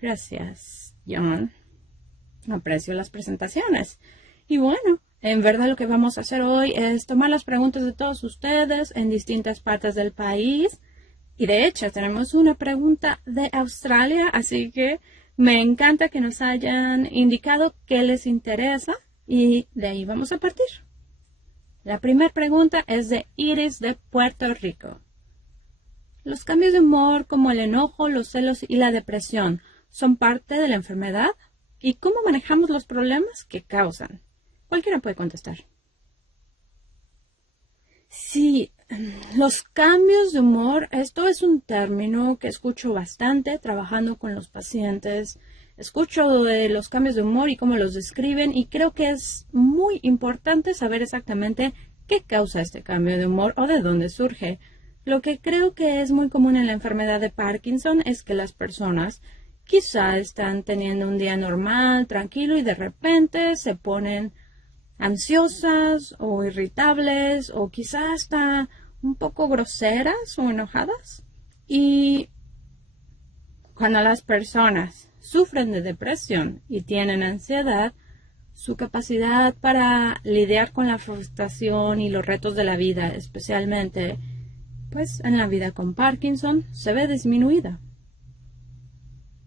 Gracias, John. Aprecio las presentaciones. Y bueno, en verdad lo que vamos a hacer hoy es tomar las preguntas de todos ustedes en distintas partes del país. Y de hecho, tenemos una pregunta de Australia, así que me encanta que nos hayan indicado qué les interesa y de ahí vamos a partir. La primera pregunta es de Iris de Puerto Rico. ¿Los cambios de humor como el enojo, los celos y la depresión son parte de la enfermedad? ¿Y cómo manejamos los problemas que causan? Cualquiera puede contestar. Sí, los cambios de humor, esto es un término que escucho bastante trabajando con los pacientes. Escucho de los cambios de humor y cómo los describen y creo que es muy importante saber exactamente qué causa este cambio de humor o de dónde surge. Lo que creo que es muy común en la enfermedad de Parkinson es que las personas quizá están teniendo un día normal, tranquilo y de repente se ponen ansiosas o irritables o quizá hasta un poco groseras o enojadas. Y cuando las personas sufren de depresión y tienen ansiedad, su capacidad para lidiar con la frustración y los retos de la vida, especialmente pues en la vida con Parkinson, se ve disminuida.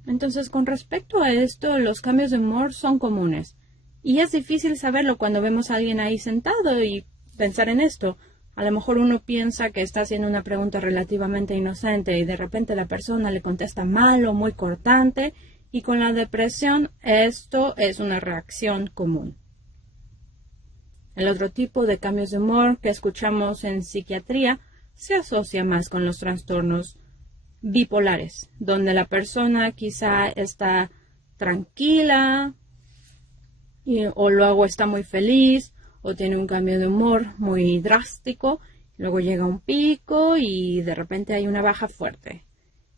Entonces, con respecto a esto, los cambios de humor son comunes. Y es difícil saberlo cuando vemos a alguien ahí sentado y pensar en esto. A lo mejor uno piensa que está haciendo una pregunta relativamente inocente y de repente la persona le contesta mal o muy cortante. Y con la depresión, esto es una reacción común. El otro tipo de cambios de humor que escuchamos en psiquiatría se asocia más con los trastornos bipolares, donde la persona quizá está tranquila o luego está muy feliz o tiene un cambio de humor muy drástico, luego llega un pico y de repente hay una baja fuerte.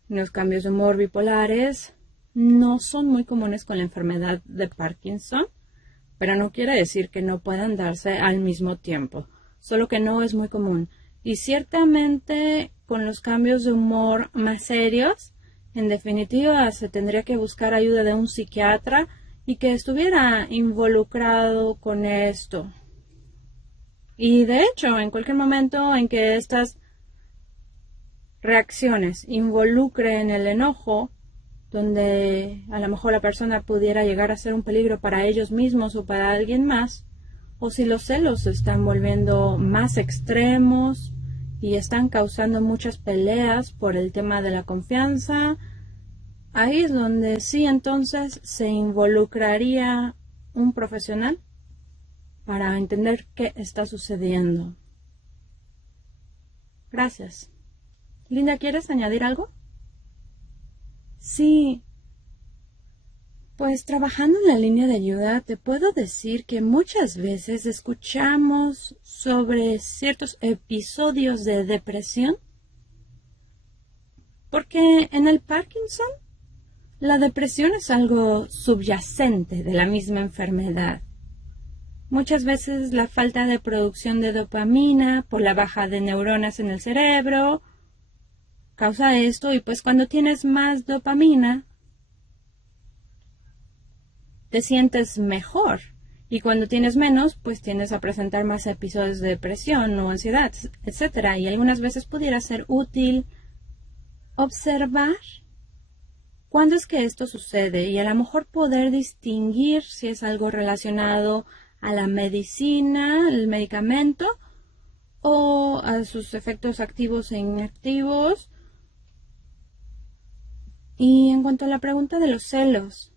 Los cambios de humor bipolares no son muy comunes con la enfermedad de Parkinson, pero no quiere decir que no puedan darse al mismo tiempo, solo que no es muy común. Y ciertamente con los cambios de humor más serios, en definitiva se tendría que buscar ayuda de un psiquiatra y que estuviera involucrado con esto. Y de hecho, en cualquier momento en que estas reacciones involucren el enojo, donde a lo mejor la persona pudiera llegar a ser un peligro para ellos mismos o para alguien más, o si los celos se están volviendo más extremos y están causando muchas peleas por el tema de la confianza, ahí es donde sí entonces se involucraría un profesional para entender qué está sucediendo. Gracias. Linda, ¿quieres añadir algo? Sí. Pues trabajando en la línea de ayuda, te puedo decir que muchas veces escuchamos sobre ciertos episodios de depresión, porque en el Parkinson la depresión es algo subyacente de la misma enfermedad. Muchas veces la falta de producción de dopamina por la baja de neuronas en el cerebro causa esto y pues cuando tienes más dopamina te sientes mejor y cuando tienes menos pues tiendes a presentar más episodios de depresión o ansiedad, etcétera. Y algunas veces pudiera ser útil observar cuándo es que esto sucede y a lo mejor poder distinguir si es algo relacionado a la medicina, el medicamento o a sus efectos activos e inactivos. Y en cuanto a la pregunta de los celos,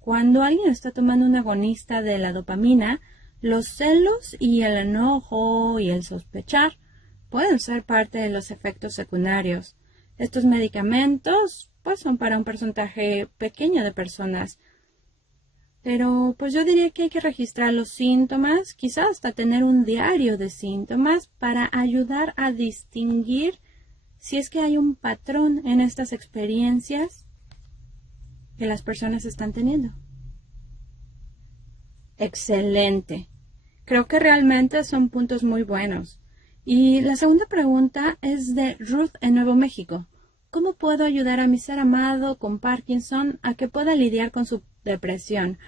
cuando alguien está tomando un agonista de la dopamina, los celos y el enojo y el sospechar pueden ser parte de los efectos secundarios. Estos medicamentos pues son para un porcentaje pequeño de personas. Pero pues yo diría que hay que registrar los síntomas, quizás hasta tener un diario de síntomas para ayudar a distinguir si es que hay un patrón en estas experiencias que las personas están teniendo. Excelente. Creo que realmente son puntos muy buenos. Y la segunda pregunta es de Ruth en Nuevo México. ¿cómo puedo ayudar a mi ser amado con Parkinson a que pueda lidiar con su depresión?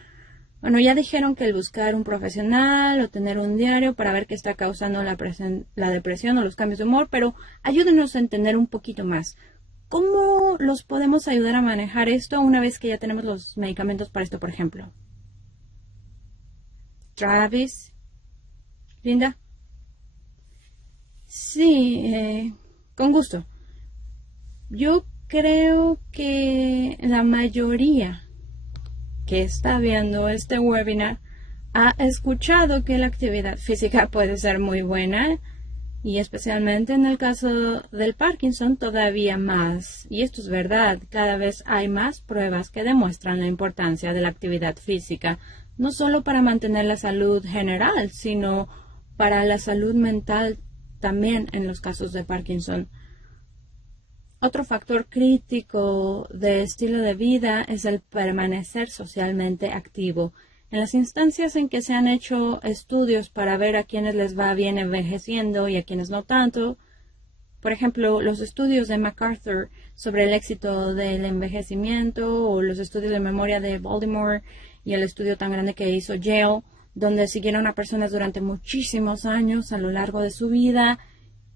Bueno, ya dijeron que el buscar un profesional o tener un diario para ver qué está causando la depresión o los cambios de humor, pero ayúdenos a entender un poquito más. ¿Cómo los podemos ayudar a manejar esto una vez que ya tenemos los medicamentos para esto, por ejemplo? Travis, Linda. Sí, con gusto. Yo creo que la mayoría que está viendo este webinar ha escuchado que la actividad física puede ser muy buena y especialmente en el caso del Parkinson todavía más. Y esto es verdad, cada vez hay más pruebas que demuestran la importancia de la actividad física, no solo para mantener la salud general, sino para la salud mental también en los casos de Parkinson. Otro factor crítico de estilo de vida es el permanecer socialmente activo. En las instancias en que se han hecho estudios para ver a quienes les va bien envejeciendo y a quienes no tanto, por ejemplo, los estudios de MacArthur sobre el éxito del envejecimiento o los estudios de memoria de Baltimore y el estudio tan grande que hizo Yale, donde siguieron a personas durante muchísimos años a lo largo de su vida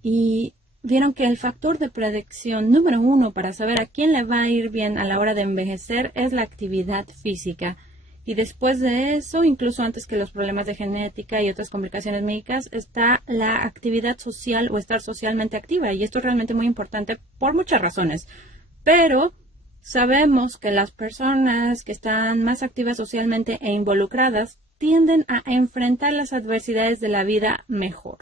y vieron que el factor de predicción número 1 para saber a quién le va a ir bien a la hora de envejecer es la actividad física. Y después de eso, incluso antes que los problemas de genética y otras complicaciones médicas, está la actividad social o estar socialmente activa. Y esto es realmente muy importante por muchas razones. Pero sabemos que las personas que están más activas socialmente e involucradas tienden a enfrentar las adversidades de la vida mejor.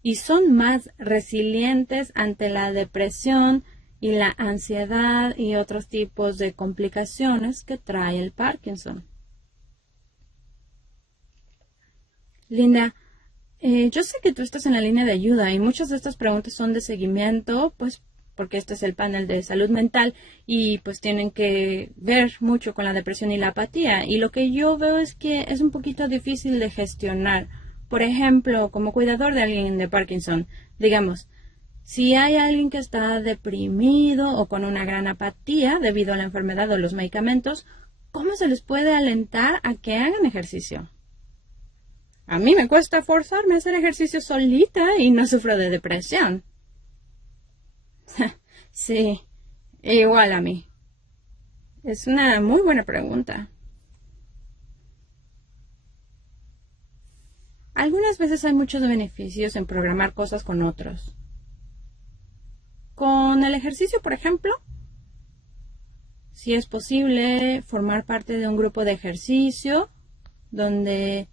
Y son más resilientes ante la depresión y la ansiedad y otros tipos de complicaciones que trae el Parkinson. Linda, yo sé que tú estás en la línea de ayuda y muchas de estas preguntas son de seguimiento, pues porque este es el panel de salud mental y pues tienen que ver mucho con la depresión y la apatía. Y lo que yo veo es que es un poquito difícil de gestionar. Por ejemplo, como cuidador de alguien de Parkinson, digamos, si hay alguien que está deprimido o con una gran apatía debido a la enfermedad o los medicamentos, ¿cómo se les puede alentar a que hagan ejercicio? A mí me cuesta forzarme a hacer ejercicio solita y no sufro de depresión. Sí, igual a mí. Es una muy buena pregunta. Algunas veces hay muchos beneficios en programar cosas con otros. Con el ejercicio, por ejemplo, si es posible formar parte de un grupo de ejercicio donde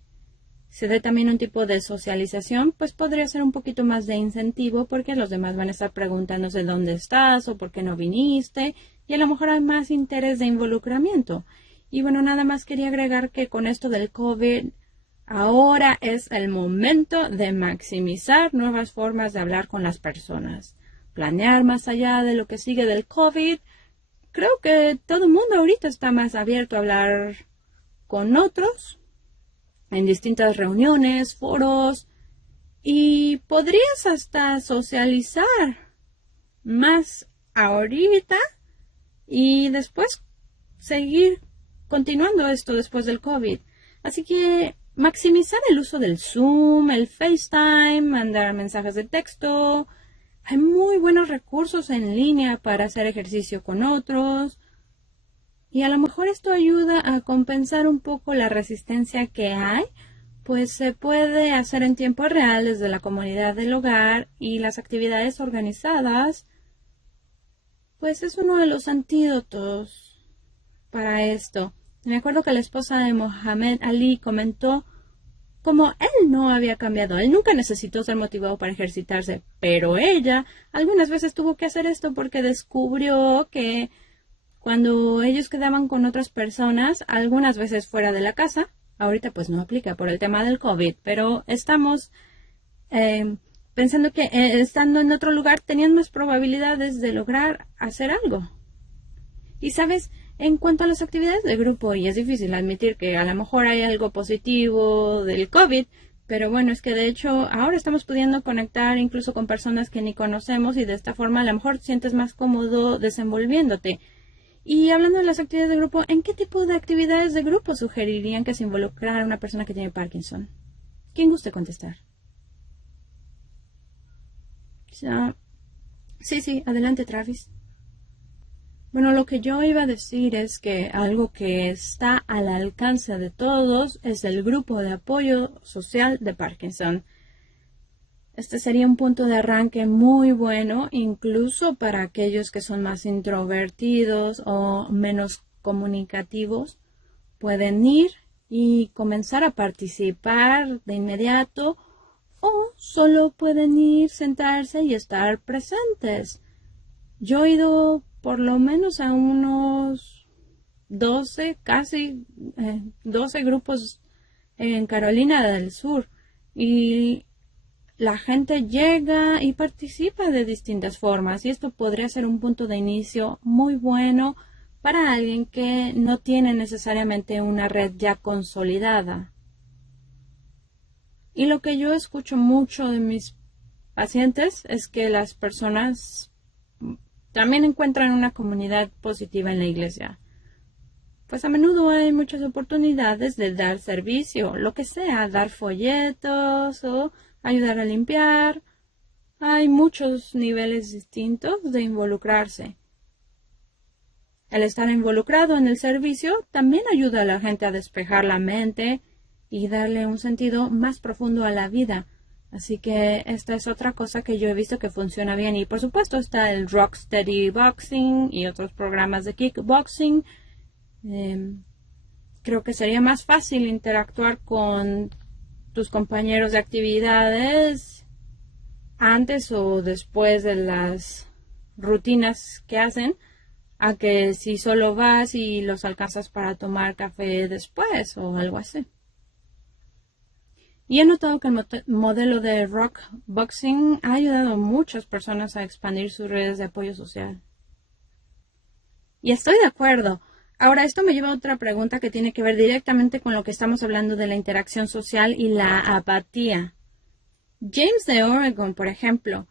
se dé también un tipo de socialización, pues podría ser un poquito más de incentivo porque los demás van a estar preguntándose dónde estás o por qué no viniste y a lo mejor hay más interés de involucramiento. Y bueno, nada más quería agregar que con esto del COVID, ahora es el momento de maximizar nuevas formas de hablar con las personas. Planear más allá de lo que sigue del COVID. Creo que todo el mundo ahorita está más abierto a hablar con otros en distintas reuniones, foros y podrías hasta socializar más ahorita y después seguir continuando esto después del COVID. Así que maximizar el uso del Zoom, el FaceTime, mandar mensajes de texto. Hay muy buenos recursos en línea para hacer ejercicio con otros. Y a lo mejor esto ayuda a compensar un poco la resistencia que hay, pues se puede hacer en tiempo real desde la comodidad del hogar y las actividades organizadas, pues es uno de los antídotos para esto. Me acuerdo que la esposa de Mohamed Ali comentó cómo él no había cambiado, él nunca necesitó ser motivado para ejercitarse, pero ella algunas veces tuvo que hacer esto porque descubrió que cuando ellos quedaban con otras personas, algunas veces fuera de la casa, ahorita pues no aplica por el tema del COVID, pero estamos pensando que estando en otro lugar tenían más probabilidades de lograr hacer algo. Y sabes, en cuanto a las actividades de grupo, y es difícil admitir que a lo mejor hay algo positivo del COVID, Pero bueno, es que de hecho ahora estamos pudiendo conectar incluso con personas que ni conocemos y de esta forma a lo mejor te sientes más cómodo desenvolviéndote. Y hablando de las actividades de grupo, ¿en qué tipo de actividades de grupo sugerirían que se involucrara una persona que tiene Parkinson? ¿Quién guste contestar? Sí, adelante, Travis. Bueno, lo que yo iba a decir es que algo que está al alcance de todos es el grupo de apoyo social de Parkinson. Este sería un punto de arranque muy bueno, incluso para aquellos que son más introvertidos o menos comunicativos. Pueden ir y comenzar a participar de inmediato o solo pueden ir, sentarse y estar presentes. Yo he ido por lo menos a unos 12, casi 12 grupos en Carolina del Sur y la gente llega y participa de distintas formas y esto podría ser un punto de inicio muy bueno para alguien que no tiene necesariamente una red ya consolidada. Y lo que yo escucho mucho de mis pacientes es que las personas también encuentran una comunidad positiva en la iglesia. Pues a menudo hay muchas oportunidades de dar servicio, lo que sea, dar folletos o ayudar a limpiar. Hay muchos niveles distintos de involucrarse. El estar involucrado en el servicio también ayuda a la gente a despejar la mente y darle un sentido más profundo a la vida. Así que esta es otra cosa que yo he visto que funciona bien. Y por supuesto está el Rocksteady Boxing y otros programas de kickboxing. Creo que sería más fácil interactuar con tus compañeros de actividades antes o después de las rutinas que hacen, a que si solo vas y los alcanzas para tomar café después o algo así. Y he notado que el modelo de rock boxing ha ayudado a muchas personas a expandir sus redes de apoyo social. Y estoy de acuerdo. Ahora, esto me lleva a otra pregunta que tiene que ver directamente con lo que estamos hablando de la interacción social y la apatía. James de Oregon, por ejemplo,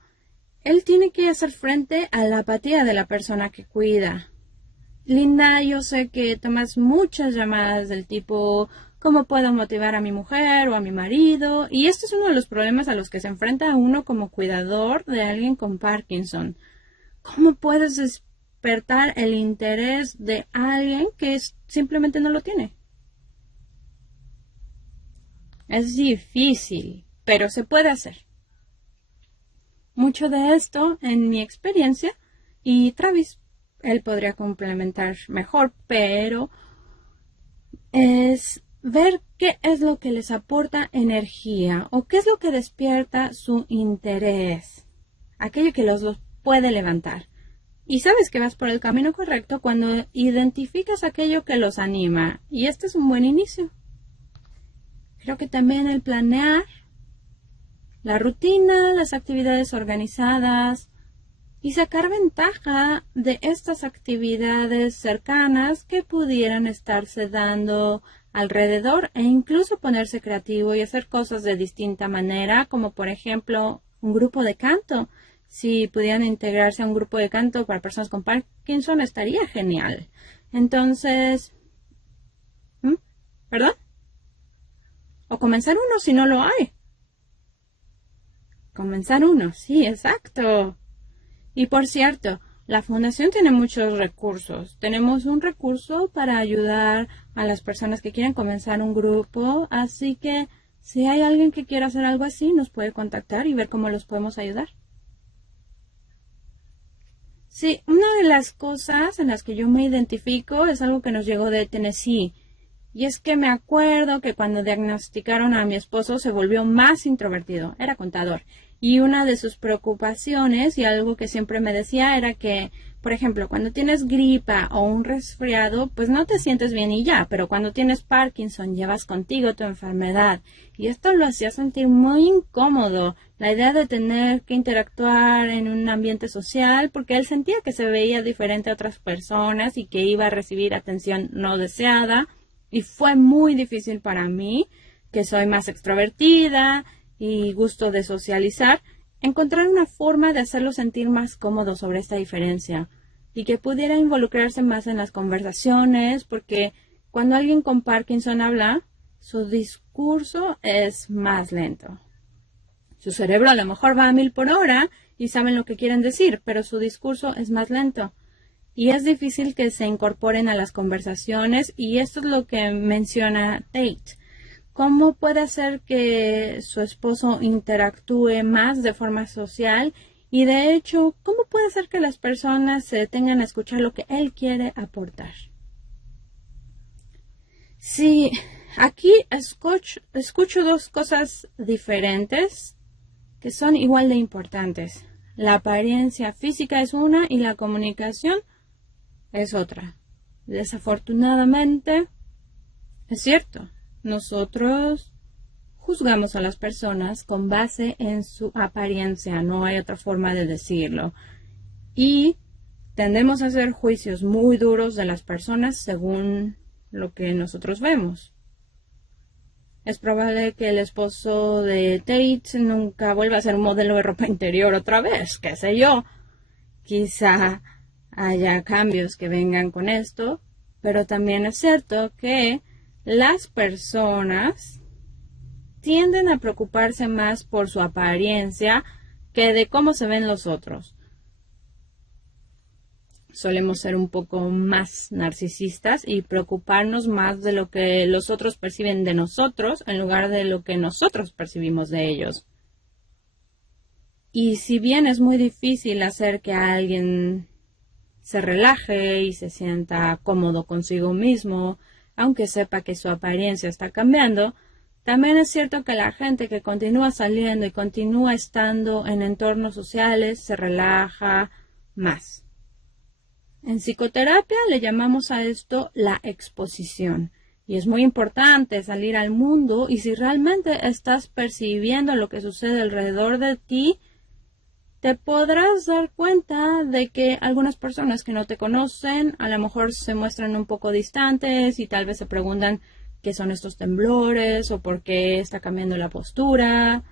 él tiene que hacer frente a la apatía de la persona que cuida. Linda, yo sé que tomas muchas llamadas del tipo ¿cómo puedo motivar a mi mujer o a mi marido? Y este es uno de los problemas a los que se enfrenta uno como cuidador de alguien con Parkinson. ¿Cómo puedes despertar el interés de alguien que simplemente no lo tiene? Es difícil, pero se puede hacer. Mucho de esto, en mi experiencia, y Travis, él podría complementar mejor, pero es ver qué es lo que les aporta energía o qué es lo que despierta su interés, aquello que los puede levantar. Y sabes que vas por el camino correcto cuando identificas aquello que los anima, y este es un buen inicio. Creo que también el planear la rutina, las actividades organizadas y sacar ventaja de estas actividades cercanas que pudieran estarse dando alrededor e incluso ponerse creativo y hacer cosas de distinta manera, como por ejemplo un grupo de canto. Si pudieran integrarse a un grupo de canto para personas con Parkinson estaría genial. Entonces, ¿perdón? O comenzar uno si no lo hay. Comenzar uno, sí, exacto. Y por cierto, la fundación tiene muchos recursos. Tenemos un recurso para ayudar a las personas que quieren comenzar un grupo, así que si hay alguien que quiera hacer algo así, nos puede contactar y ver cómo los podemos ayudar. Sí, una de las cosas en las que yo me identifico es algo que nos llegó de Tennessee. Y es que me acuerdo que cuando diagnosticaron a mi esposo se volvió más introvertido, era contador. Y una de sus preocupaciones y algo que siempre me decía era que, por ejemplo, cuando tienes gripa o un resfriado, pues no te sientes bien y ya, pero cuando tienes Parkinson llevas contigo tu enfermedad. Y esto lo hacía sentir muy incómodo, la idea de tener que interactuar en un ambiente social, porque él sentía que se veía diferente a otras personas y que iba a recibir atención no deseada. Y fue muy difícil para mí que soy más extrovertida y gusto de socializar, encontrar una forma de hacerlo sentir más cómodo sobre esta diferencia y que pudiera involucrarse más en las conversaciones, porque cuando alguien con Parkinson habla, su discurso es más lento. Su cerebro a lo mejor va a 1000 por hora y saben lo que quieren decir, pero su discurso es más lento. Y es difícil que se incorporen a las conversaciones, y esto es lo que menciona Tate. ¿Cómo puede hacer que su esposo interactúe más de forma social? Y de hecho, ¿cómo puede hacer que las personas se detengan a escuchar lo que él quiere aportar? Sí, aquí escucho dos cosas diferentes que son igual de importantes. La apariencia física es una y la comunicación es otra. Desafortunadamente, es cierto, nosotros juzgamos a las personas con base en su apariencia, no hay otra forma de decirlo. Y tendemos a hacer juicios muy duros de las personas según lo que nosotros vemos. Es probable que el esposo de Tate nunca vuelva a ser modelo de ropa interior otra vez, qué sé yo. Quizá haya cambios que vengan con esto, pero también es cierto que las personas tienden a preocuparse más por su apariencia que de cómo se ven los otros. Solemos ser un poco más narcisistas y preocuparnos más de lo que los otros perciben de nosotros en lugar de lo que nosotros percibimos de ellos. Y si bien es muy difícil hacer que alguien se relaje y se sienta cómodo consigo mismo, aunque sepa que su apariencia está cambiando, también es cierto que la gente que continúa saliendo y continúa estando en entornos sociales se relaja más. En psicoterapia le llamamos a esto la exposición. Y es muy importante salir al mundo, y si realmente estás percibiendo lo que sucede alrededor de ti, te podrás dar cuenta de que algunas personas que no te conocen a lo mejor se muestran un poco distantes y tal vez se preguntan qué son estos temblores o por qué está cambiando la postura.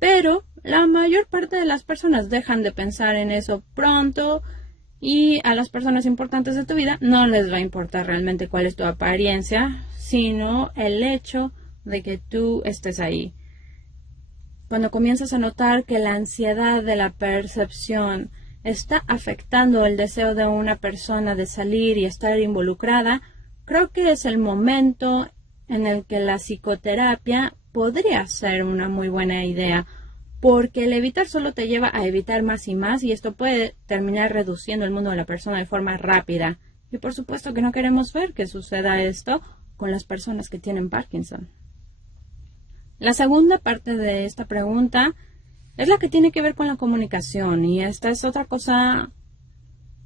Pero la mayor parte de las personas dejan de pensar en eso pronto, y a las personas importantes de tu vida no les va a importar realmente cuál es tu apariencia, sino el hecho de que tú estés ahí. Cuando comienzas a notar que la ansiedad de la percepción está afectando el deseo de una persona de salir y estar involucrada, creo que es el momento en el que la psicoterapia podría ser una muy buena idea, porque el evitar solo te lleva a evitar más y más, y esto puede terminar reduciendo el mundo de la persona de forma rápida. Y por supuesto que no queremos ver que suceda esto con las personas que tienen Parkinson. La segunda parte de esta pregunta es la que tiene que ver con la comunicación, y esta es otra cosa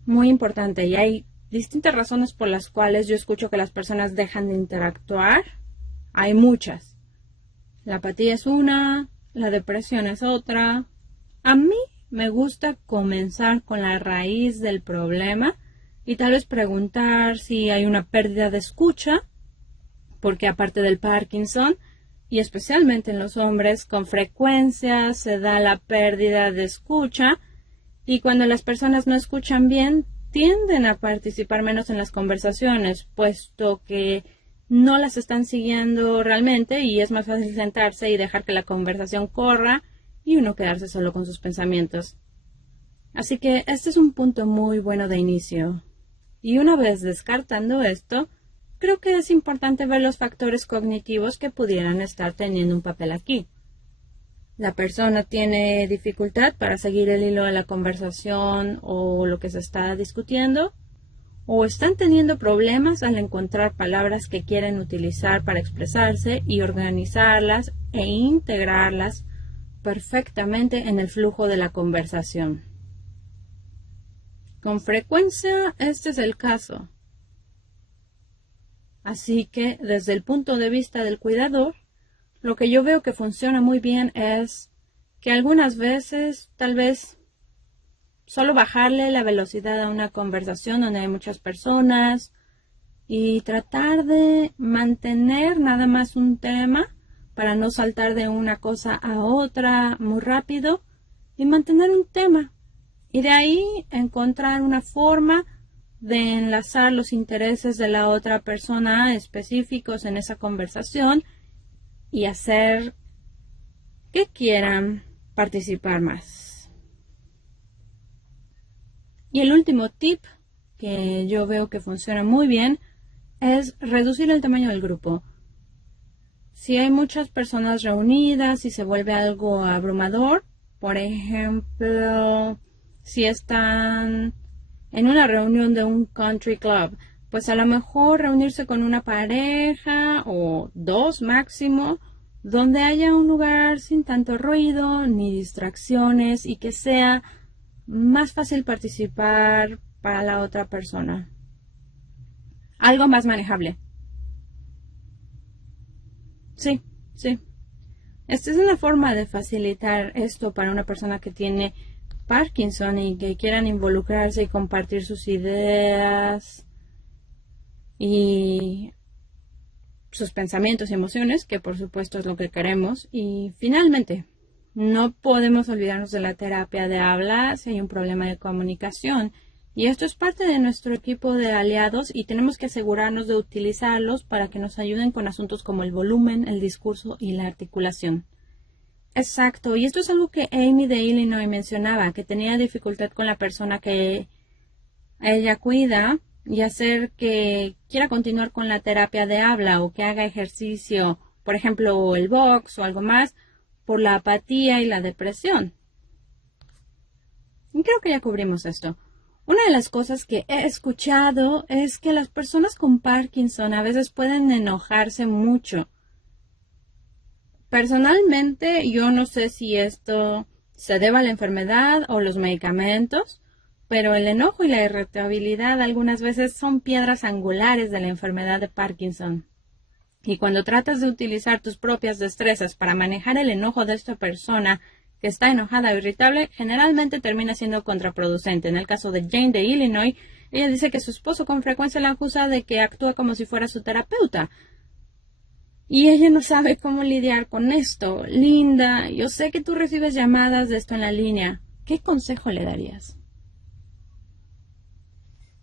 muy importante, y hay distintas razones por las cuales yo escucho que las personas dejan de interactuar. Hay muchas. La apatía es una, la depresión es otra. A mí me gusta comenzar con la raíz del problema y tal vez preguntar si hay una pérdida de escucha, porque aparte del Parkinson, y especialmente en los hombres, con frecuencia se da la pérdida de escucha, y cuando las personas no escuchan bien, tienden a participar menos en las conversaciones, puesto que no las están siguiendo realmente, y es más fácil sentarse y dejar que la conversación corra y uno quedarse solo con sus pensamientos. Así que este es un punto muy bueno de inicio. Y una vez descartando esto, creo que es importante ver los factores cognitivos que pudieran estar teniendo un papel aquí. La persona tiene dificultad para seguir el hilo de la conversación o lo que se está discutiendo, o están teniendo problemas al encontrar palabras que quieren utilizar para expresarse y organizarlas e integrarlas perfectamente en el flujo de la conversación. Con frecuencia este es el caso. Así que, desde el punto de vista del cuidador, lo que yo veo que funciona muy bien es que algunas veces, tal vez, solo bajarle la velocidad a una conversación donde hay muchas personas y tratar de mantener nada más un tema para no saltar de una cosa a otra muy rápido y mantener un tema. Y de ahí encontrar una forma de enlazar los intereses de la otra persona específicos en esa conversación y hacer que quieran participar más. Y el último tip que yo veo que funciona muy bien es reducir el tamaño del grupo. Si hay muchas personas reunidas y se vuelve algo abrumador, por ejemplo, si están en una reunión de un country club, pues a lo mejor reunirse con una pareja o dos máximo, donde haya un lugar sin tanto ruido ni distracciones y que sea más fácil participar para la otra persona. Algo más manejable. Sí. Esta es una forma de facilitar esto para una persona que tiene Parkinson y que quieran involucrarse y compartir sus ideas y sus pensamientos y emociones, que por supuesto es lo que queremos. Y finalmente, no podemos olvidarnos de la terapia de habla si hay un problema de comunicación. Y esto es parte de nuestro equipo de aliados y tenemos que asegurarnos de utilizarlos para que nos ayuden con asuntos como el volumen, el discurso y la articulación. Exacto, y esto es algo que Amy de Illinois mencionaba, que tenía dificultad con la persona que ella cuida y hacer que quiera continuar con la terapia de habla o que haga ejercicio, por ejemplo, el box o algo más, por la apatía y la depresión. Y creo que ya cubrimos esto. Una de las cosas que he escuchado es que las personas con Parkinson a veces pueden enojarse mucho. Personalmente, yo no sé si esto se deba a la enfermedad o los medicamentos, pero el enojo y la irritabilidad algunas veces son piedras angulares de la enfermedad de Parkinson. Y cuando tratas de utilizar tus propias destrezas para manejar el enojo de esta persona que está enojada o irritable, generalmente termina siendo contraproducente. En el caso de Jane de Illinois, ella dice que su esposo con frecuencia la acusa de que actúa como si fuera su terapeuta. Y ella no sabe cómo lidiar con esto. Linda, yo sé que tú recibes llamadas de esto en la línea. ¿Qué consejo le darías?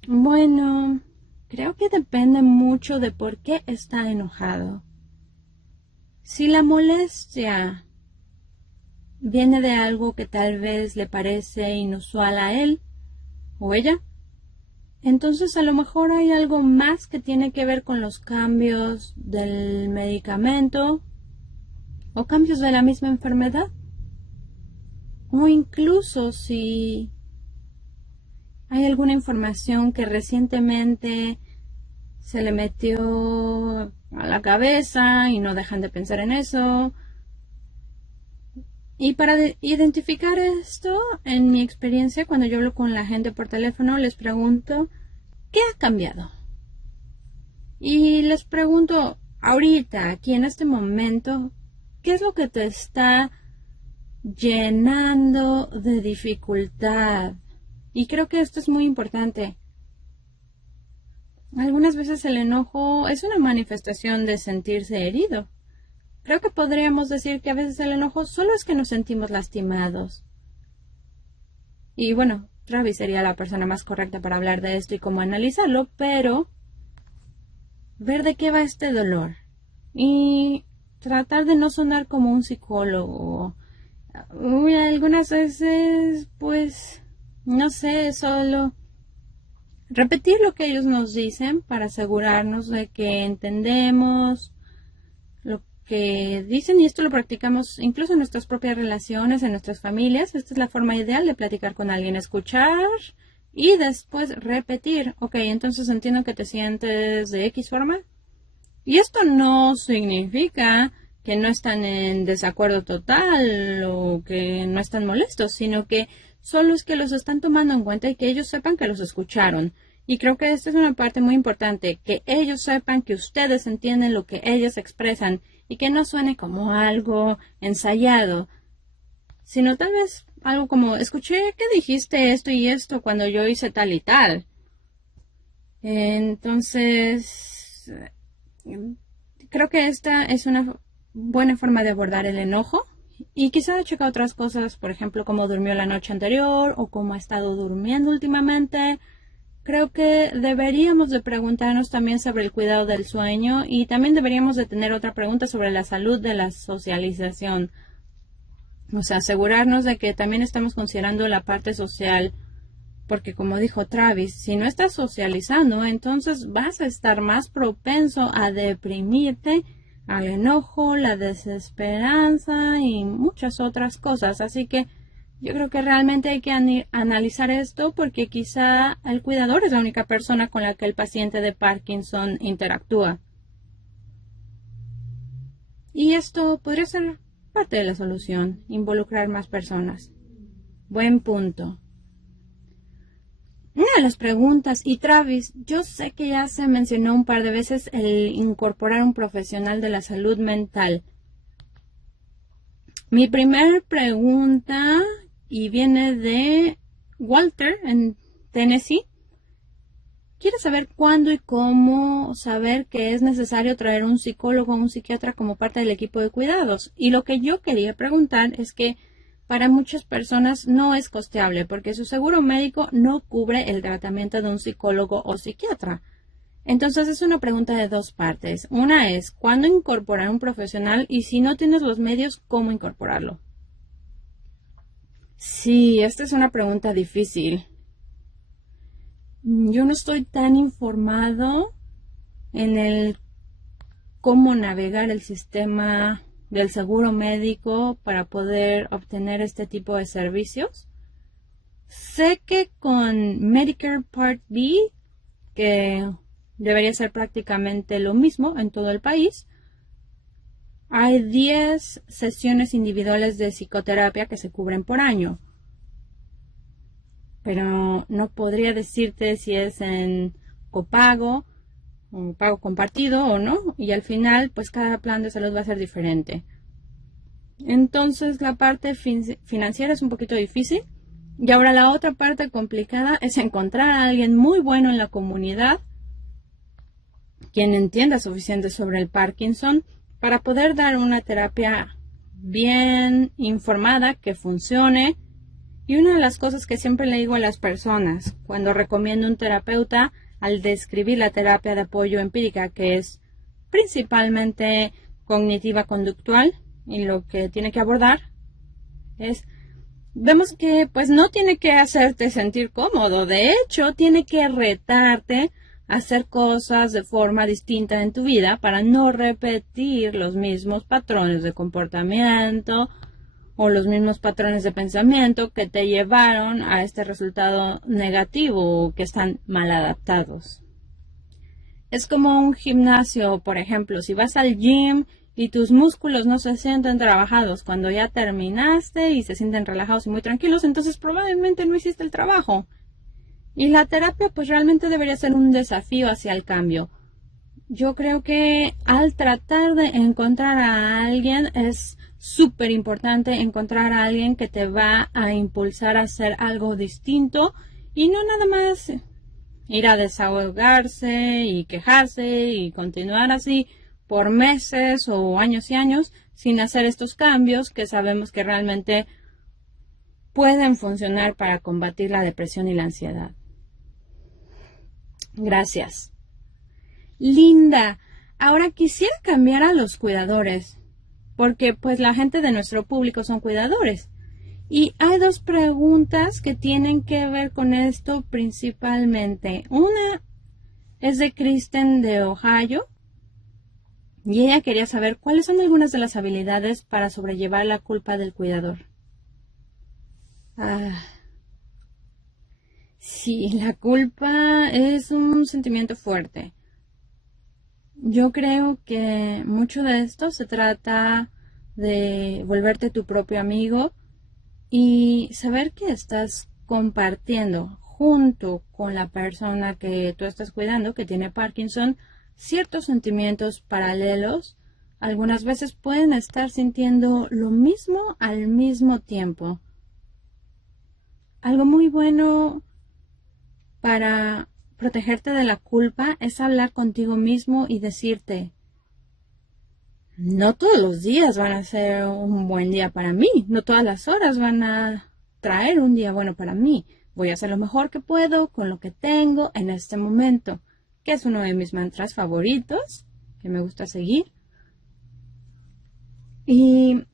Bueno, creo que depende mucho de por qué está enojado. Si la molestia viene de algo que tal vez le parece inusual a él o ella, entonces a lo mejor hay algo más que tiene que ver con los cambios del medicamento o cambios de la misma enfermedad. O incluso si hay alguna información que recientemente se le metió a la cabeza y no dejan de pensar en eso. Y para identificar esto, en mi experiencia, cuando yo hablo con la gente por teléfono, les pregunto, ¿qué ha cambiado? Y les pregunto, ahorita, aquí en este momento, ¿qué es lo que te está llenando de dificultad? Y creo que esto es muy importante. Algunas veces el enojo es una manifestación de sentirse herido. Creo que podríamos decir que a veces el enojo solo es que nos sentimos lastimados. Y bueno, Travis sería la persona más correcta para hablar de esto y cómo analizarlo, pero ver de qué va este dolor y tratar de no sonar como un psicólogo. Algunas veces, pues, no sé, solo repetir lo que ellos nos dicen para asegurarnos de que entendemos lo que dicen, y esto lo practicamos incluso en nuestras propias relaciones, en nuestras familias. Esta es la forma ideal de platicar con alguien, escuchar y después repetir. Ok, entonces entiendo que te sientes de X forma. Y esto no significa que no están en desacuerdo total o que no están molestos, sino que solo es que los están tomando en cuenta y que ellos sepan que los escucharon. Y creo que esta es una parte muy importante, que ellos sepan que ustedes entienden lo que ellos expresan y que no suene como algo ensayado, sino tal vez algo como, escuché que dijiste esto y esto cuando yo hice tal y tal. Entonces, creo que esta es una buena forma de abordar el enojo y quizá checar otras cosas, por ejemplo, cómo durmió la noche anterior o cómo ha estado durmiendo últimamente. Creo que deberíamos de preguntarnos también sobre el cuidado del sueño y también deberíamos de tener otra pregunta sobre la salud de la socialización. O sea, asegurarnos de que también estamos considerando la parte social, porque como dijo Travis, si no estás socializando, entonces vas a estar más propenso a deprimirte, al enojo, la desesperanza y muchas otras cosas. Así que yo creo que realmente hay que analizar esto porque quizá el cuidador es la única persona con la que el paciente de Parkinson interactúa. Y esto podría ser parte de la solución, involucrar más personas. Buen punto. Una de las preguntas, y Travis, yo sé que ya se mencionó un par de veces el incorporar un profesional de la salud mental. Mi primera pregunta, y viene de Walter en Tennessee, quiere saber cuándo y cómo saber que es necesario traer un psicólogo o un psiquiatra como parte del equipo de cuidados. Y lo que yo quería preguntar es que para muchas personas no es costeable porque su seguro médico no cubre el tratamiento de un psicólogo o psiquiatra. Entonces es una pregunta de dos partes. Una es, ¿cuándo incorporar un profesional? Y si no tienes los medios, ¿cómo incorporarlo? Sí, esta es una pregunta difícil. Yo no estoy tan informado en el cómo navegar el sistema del seguro médico para poder obtener este tipo de servicios. Sé que con Medicare Part B, que debería ser prácticamente lo mismo en todo el país, hay 10 sesiones individuales de psicoterapia que se cubren por año. Pero no podría decirte si es en copago, o pago compartido o no, y al final pues cada plan de salud va a ser diferente. Entonces la parte financiera es un poquito difícil y ahora la otra parte complicada es encontrar a alguien muy bueno en la comunidad quien entienda suficiente sobre el Parkinson para poder dar una terapia bien informada que funcione. Y una de las cosas que siempre le digo a las personas cuando recomiendo un terapeuta al describir la terapia de apoyo empírica, que es principalmente cognitiva conductual, y lo que tiene que abordar es, vemos que pues no tiene que hacerte sentir cómodo, de hecho tiene que retarte a hacer cosas de forma distinta en tu vida para no repetir los mismos patrones de comportamiento o los mismos patrones de pensamiento que te llevaron a este resultado negativo o que están mal adaptados. Es como un gimnasio, por ejemplo, si vas al gym y tus músculos no se sienten trabajados cuando ya terminaste y se sienten relajados y muy tranquilos, entonces probablemente no hiciste el trabajo. Y la terapia pues realmente debería ser un desafío hacia el cambio. Yo creo que al tratar de encontrar a alguien es súper importante encontrar a alguien que te va a impulsar a hacer algo distinto y no nada más ir a desahogarse y quejarse y continuar así por meses o años y años sin hacer estos cambios que sabemos que realmente pueden funcionar para combatir la depresión y la ansiedad. Gracias. Linda, ahora quisiera cambiar a los cuidadores, porque pues la gente de nuestro público son cuidadores. Y hay dos preguntas que tienen que ver con esto principalmente. Una es de Kristen de Ohio y ella quería saber cuáles son algunas de las habilidades para sobrellevar la culpa del cuidador. Sí, la culpa es un sentimiento fuerte. Yo creo que mucho de esto se trata de volverte tu propio amigo y saber que estás compartiendo junto con la persona que tú estás cuidando, que tiene Parkinson, ciertos sentimientos paralelos. Algunas veces pueden estar sintiendo lo mismo al mismo tiempo. Algo muy bueno para protegerte de la culpa es hablar contigo mismo y decirte, no todos los días van a ser un buen día para mí, no todas las horas van a traer un día bueno para mí. Voy a hacer lo mejor que puedo con lo que tengo en este momento, que es uno de mis mantras favoritos, que me gusta seguir. Y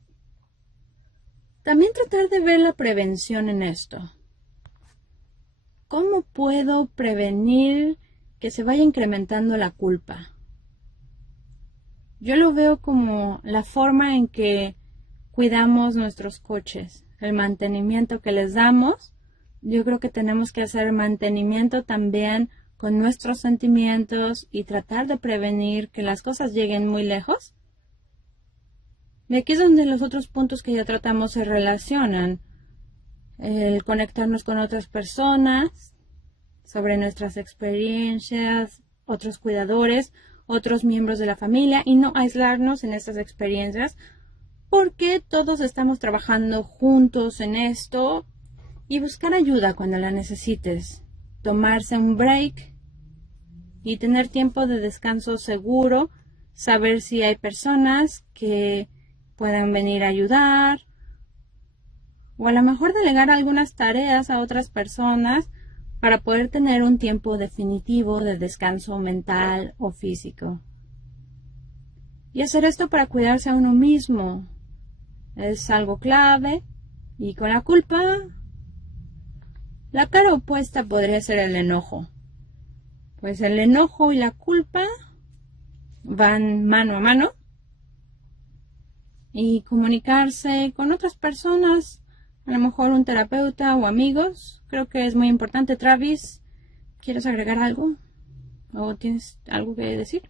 también tratar de ver la prevención en esto. ¿Cómo puedo prevenir que se vaya incrementando la culpa? Yo lo veo como la forma en que cuidamos nuestros coches, el mantenimiento que les damos. Yo creo que tenemos que hacer mantenimiento también con nuestros sentimientos y tratar de prevenir que las cosas lleguen muy lejos. Y aquí es donde los otros puntos que ya tratamos se relacionan. El conectarnos con otras personas, sobre nuestras experiencias, otros cuidadores, otros miembros de la familia y no aislarnos en estas experiencias porque todos estamos trabajando juntos en esto y buscar ayuda cuando la necesites. Tomarse un break y tener tiempo de descanso seguro, saber si hay personas que puedan venir a ayudar o a lo mejor delegar algunas tareas a otras personas para poder tener un tiempo definitivo de descanso mental o físico. Y hacer esto para cuidarse a uno mismo es algo clave. Y con la culpa, la cara opuesta podría ser el enojo. Pues el enojo y la culpa van mano a mano. Y comunicarse con otras personas, a lo mejor un terapeuta o amigos, creo que es muy importante. Travis, ¿quieres agregar algo? ¿O tienes algo que decir?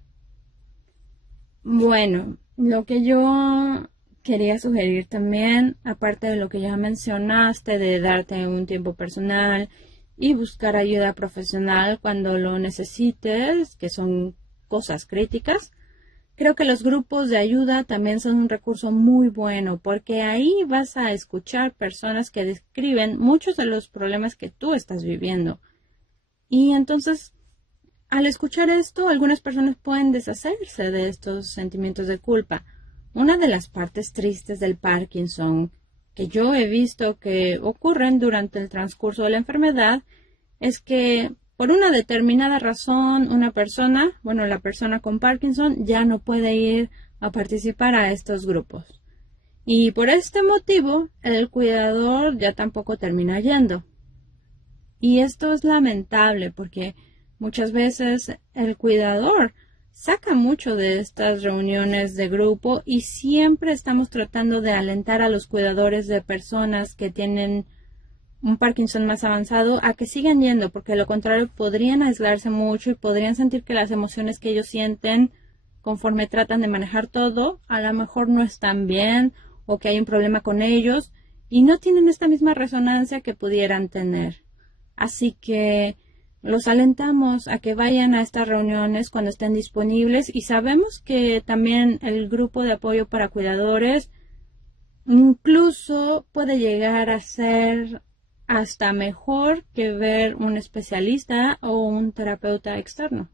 Bueno, lo que yo quería sugerir también, aparte de lo que ya mencionaste, de darte un tiempo personal y buscar ayuda profesional cuando lo necesites, que son cosas críticas, creo que los grupos de ayuda también son un recurso muy bueno porque ahí vas a escuchar personas que describen muchos de los problemas que tú estás viviendo. Y entonces, al escuchar esto, algunas personas pueden deshacerse de estos sentimientos de culpa. Una de las partes tristes del Parkinson que yo he visto que ocurren durante el transcurso de la enfermedad es que por una determinada razón, una persona, la persona con Parkinson ya no puede ir a participar a estos grupos. Y por este motivo, el cuidador ya tampoco termina yendo. Y esto es lamentable porque muchas veces el cuidador saca mucho de estas reuniones de grupo y siempre estamos tratando de alentar a los cuidadores de personas que tienen un Parkinson más avanzado a que sigan yendo, porque de lo contrario podrían aislarse mucho y podrían sentir que las emociones que ellos sienten conforme tratan de manejar todo, a lo mejor no están bien o que hay un problema con ellos y no tienen esta misma resonancia que pudieran tener. Así que los alentamos a que vayan a estas reuniones cuando estén disponibles y sabemos que también el grupo de apoyo para cuidadores incluso puede llegar a ser hasta mejor que ver un especialista o un terapeuta externo.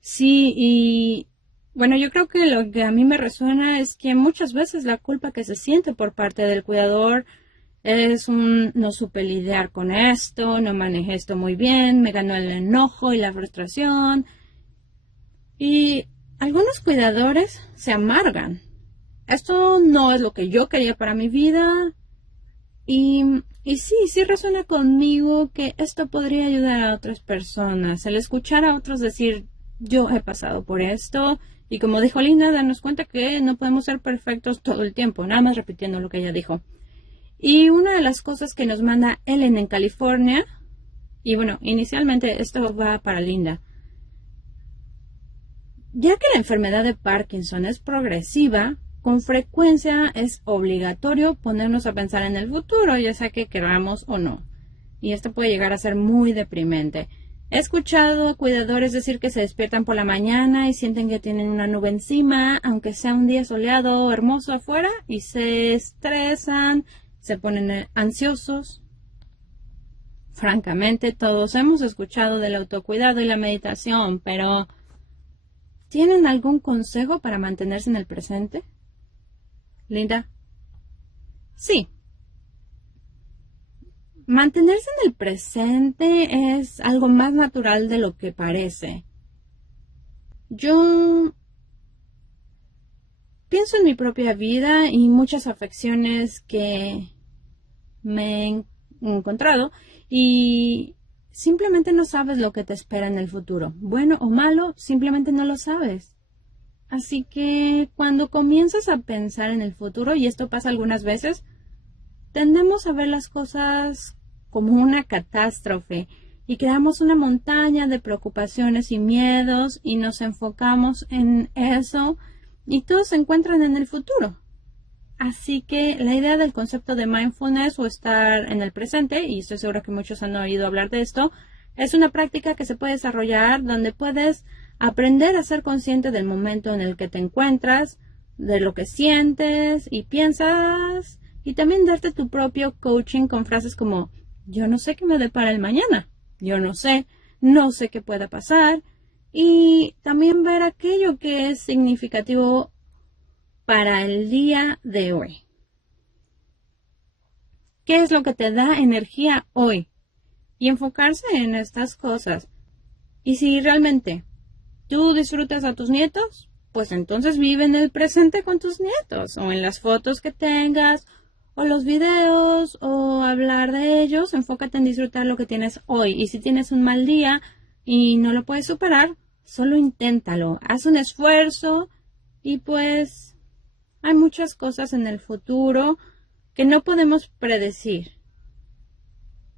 Sí, y yo creo que lo que a mí me resuena es que muchas veces la culpa que se siente por parte del cuidador es no supe lidiar con esto, no manejé esto muy bien, me ganó el enojo y la frustración. Y algunos cuidadores se amargan. Esto no es lo que yo quería para mi vida. Y sí resuena conmigo que esto podría ayudar a otras personas. El escuchar a otros decir, yo he pasado por esto. Y como dijo Linda, darnos cuenta que no podemos ser perfectos todo el tiempo. Nada más repitiendo lo que ella dijo. Y una de las cosas que nos manda Ellen en California, y inicialmente esto va para Linda. Ya que la enfermedad de Parkinson es progresiva, con frecuencia es obligatorio ponernos a pensar en el futuro, ya sea que queramos o no. Y esto puede llegar a ser muy deprimente. He escuchado a cuidadores decir que se despiertan por la mañana y sienten que tienen una nube encima, aunque sea un día soleado o hermoso afuera, y se estresan, se ponen ansiosos. Francamente, todos hemos escuchado del autocuidado y la meditación, pero ¿Tienen algún consejo para mantenerse en el presente? Linda. Sí. Mantenerse en el presente es algo más natural de lo que parece. Yo pienso en mi propia vida y muchas afecciones que me he encontrado y simplemente no sabes lo que te espera en el futuro. Bueno o malo, simplemente no lo sabes. Así que cuando comienzas a pensar en el futuro, y esto pasa algunas veces, tendemos a ver las cosas como una catástrofe y creamos una montaña de preocupaciones y miedos y nos enfocamos en eso y todos se encuentran en el futuro. Así que la idea del concepto de mindfulness o estar en el presente, y estoy segura que muchos han oído hablar de esto, es una práctica que se puede desarrollar donde puedes aprender a ser consciente del momento en el que te encuentras, de lo que sientes y piensas, y también darte tu propio coaching con frases como yo no sé qué me depara el mañana, yo no sé qué pueda pasar, y también ver aquello que es significativo para el día de hoy. ¿Qué es lo que te da energía hoy? Y enfocarse en estas cosas. Y si realmente tú disfrutas a tus nietos, pues entonces vive en el presente con tus nietos, o en las fotos que tengas, o los videos, o hablar de ellos. Enfócate en disfrutar lo que tienes hoy. Y si tienes un mal día y no lo puedes superar, solo inténtalo. Haz un esfuerzo y pues hay muchas cosas en el futuro que no podemos predecir.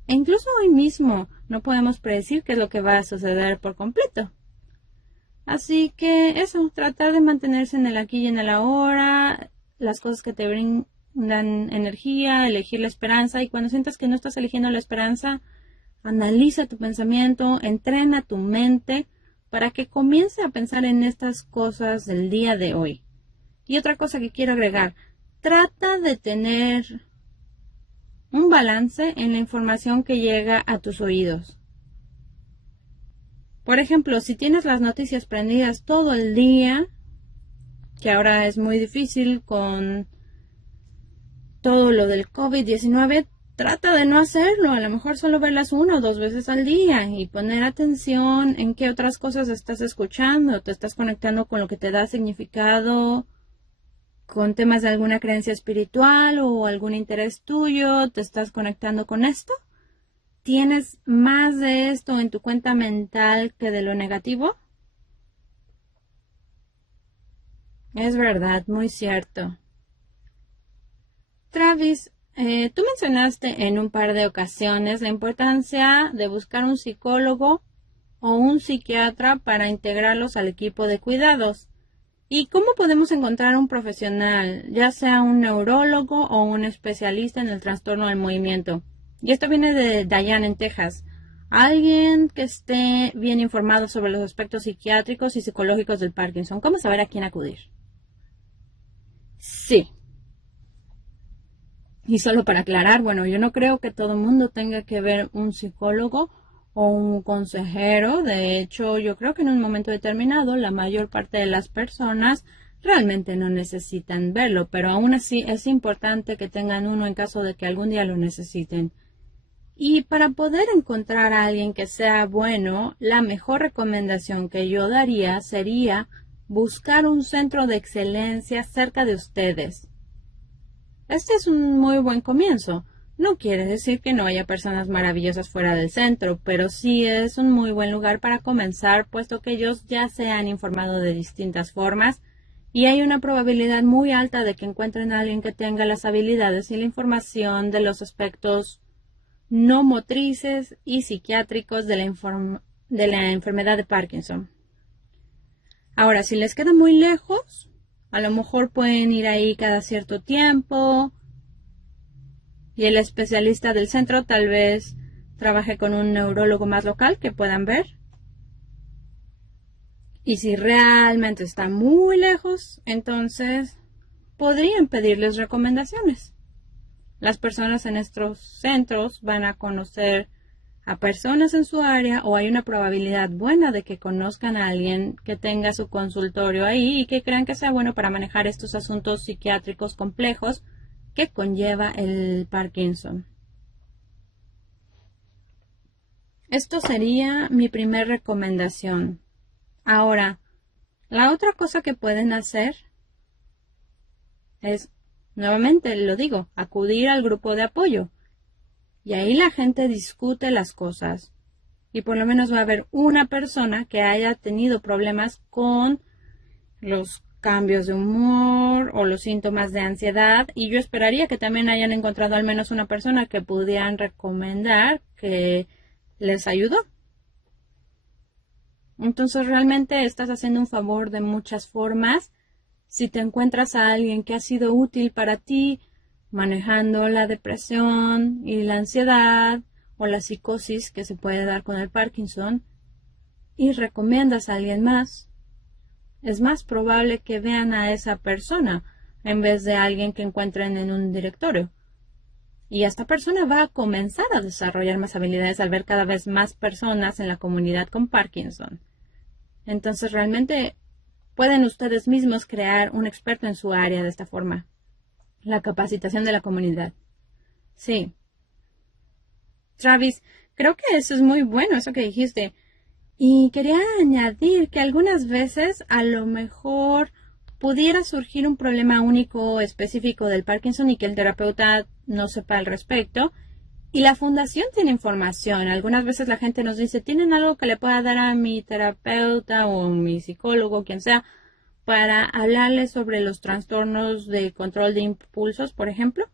E incluso hoy mismo no podemos predecir qué es lo que va a suceder por completo. Así que eso, tratar de mantenerse en el aquí y en el ahora, las cosas que te brindan energía, elegir la esperanza, y cuando sientas que no estás eligiendo la esperanza, analiza tu pensamiento, entrena tu mente para que comience a pensar en estas cosas del día de hoy. Y otra cosa que quiero agregar, trata de tener un balance en la información que llega a tus oídos. Por ejemplo, si tienes las noticias prendidas todo el día, que ahora es muy difícil con todo lo del COVID-19, trata de no hacerlo. A lo mejor solo verlas 1 o 2 veces al día y poner atención en qué otras cosas estás escuchando. Te estás conectando con lo que te da significado, con temas de alguna creencia espiritual o algún interés tuyo. ¿Te estás conectando con esto? ¿Tienes más de esto en tu cuenta mental que de lo negativo? Es verdad, muy cierto. Travis, tú mencionaste en un par de ocasiones la importancia de buscar un psicólogo o un psiquiatra para integrarlos al equipo de cuidados. ¿Y cómo podemos encontrar un profesional, ya sea un neurólogo o un especialista en el trastorno del movimiento? Y esto viene de Diane en Texas. Alguien que esté bien informado sobre los aspectos psiquiátricos y psicológicos del Parkinson. ¿Cómo saber a quién acudir? Sí. Y solo para aclarar, bueno, yo no creo que todo el mundo tenga que ver un psicólogo o un consejero. De hecho, yo creo que en un momento determinado la mayor parte de las personas realmente no necesitan verlo, pero aún así es importante que tengan uno en caso de que algún día lo necesiten. Y para poder encontrar a alguien que sea bueno, la mejor recomendación que yo daría sería buscar un centro de excelencia cerca de ustedes. Este es un muy buen comienzo. No quiere decir que no haya personas maravillosas fuera del centro, pero sí es un muy buen lugar para comenzar, puesto que ellos ya se han informado de distintas formas y hay una probabilidad muy alta de que encuentren a alguien que tenga las habilidades y la información de los aspectos no motrices y psiquiátricos de la enfermedad de Parkinson. Ahora, si les queda muy lejos, a lo mejor pueden ir ahí cada cierto tiempo y el especialista del centro tal vez trabaje con un neurólogo más local que puedan ver. Y si realmente está muy lejos, entonces podrían pedirles recomendaciones. Las personas en estos centros van a conocer a personas en su área o hay una probabilidad buena de que conozcan a alguien que tenga su consultorio ahí y que crean que sea bueno para manejar estos asuntos psiquiátricos complejos que conlleva el Parkinson. Esto sería mi primera recomendación. Ahora, la otra cosa que pueden hacer es, nuevamente lo digo, acudir al grupo de apoyo. Y ahí la gente discute las cosas. Y por lo menos va a haber una persona que haya tenido problemas con los cambios de humor o los síntomas de ansiedad. Y yo esperaría que también hayan encontrado al menos una persona que pudieran recomendar que les ayudó. Entonces realmente estás haciendo un favor de muchas formas. Si te encuentras a alguien que ha sido útil para ti, manejando la depresión y la ansiedad o la psicosis que se puede dar con el Parkinson y recomiendas a alguien más, es más probable que vean a esa persona en vez de a alguien que encuentren en un directorio. Y esta persona va a comenzar a desarrollar más habilidades al ver cada vez más personas en la comunidad con Parkinson. Entonces realmente pueden ustedes mismos crear un experto en su área de esta forma. La capacitación de la comunidad. Sí. Travis, creo que eso es muy bueno, eso que dijiste. Y quería añadir que algunas veces a lo mejor pudiera surgir un problema único específico del Parkinson y que el terapeuta no sepa al respecto. Y la fundación tiene información. Algunas veces la gente nos dice, ¿tienen algo que le pueda dar a mi terapeuta o mi psicólogo, quien sea, para hablarles sobre los trastornos de control de impulsos, por ejemplo?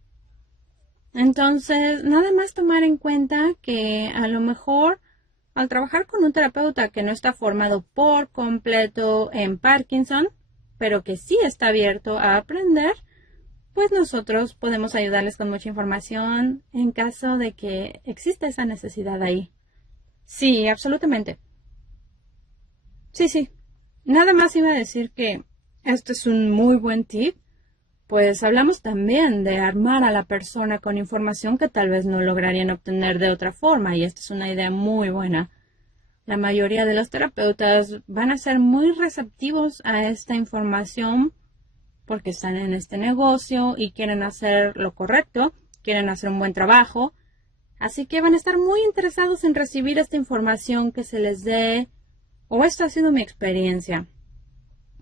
Entonces, nada más tomar en cuenta que a lo mejor al trabajar con un terapeuta que no está formado por completo en Parkinson, pero que sí está abierto a aprender, pues nosotros podemos ayudarles con mucha información en caso de que exista esa necesidad ahí. Sí, absolutamente. Sí. Nada más iba a decir que esto es un muy buen tip, pues hablamos también de armar a la persona con información que tal vez no lograrían obtener de otra forma, y esta es una idea muy buena. La mayoría de los terapeutas van a ser muy receptivos a esta información porque están en este negocio y quieren hacer lo correcto, quieren hacer un buen trabajo, así que van a estar muy interesados en recibir esta información que se les dé, o esta ha sido mi experiencia.